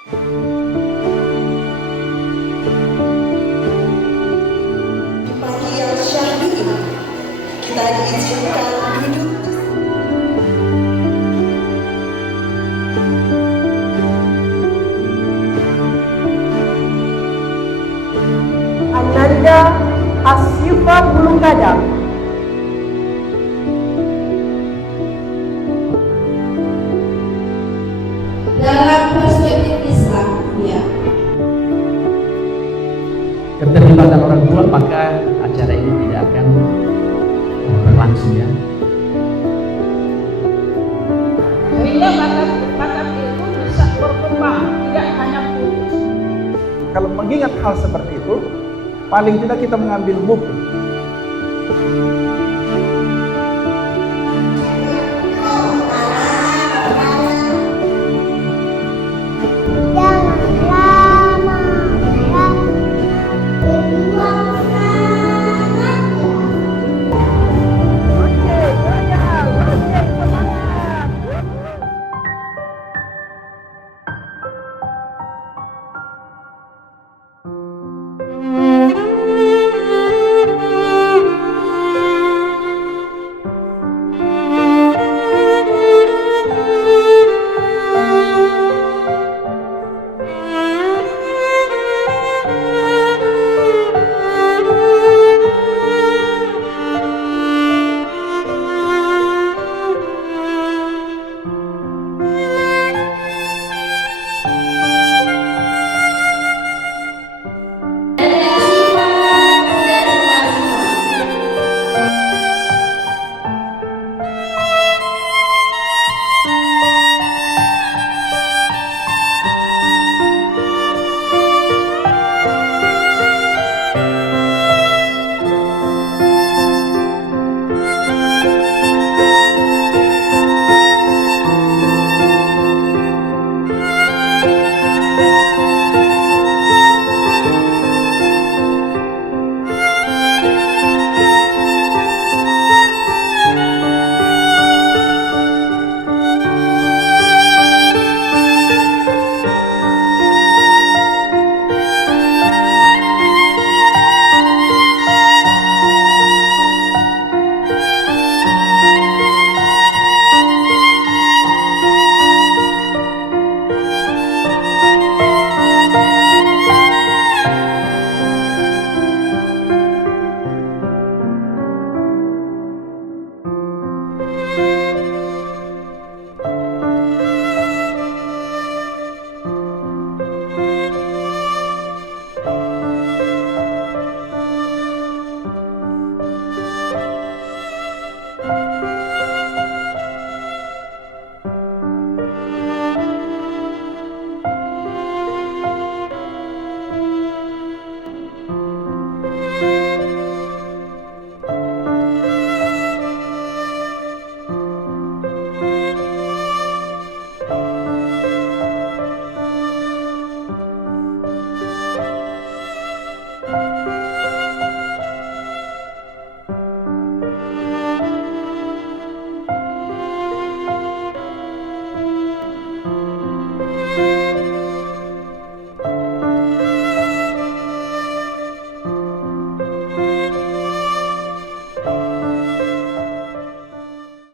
Di pagi yang syahdu ini, kita diizinkan duduk. Ananda Asyifa Bulunggadang. Dalam perspektif Islam, ya. Keterlibatan orang tua, maka acara ini tidak akan berlangsung ya. Sehingga bakat itu bisa berkembang, tidak hanya putus. Kalau mengingat hal seperti itu, paling tidak kita mengambil buku.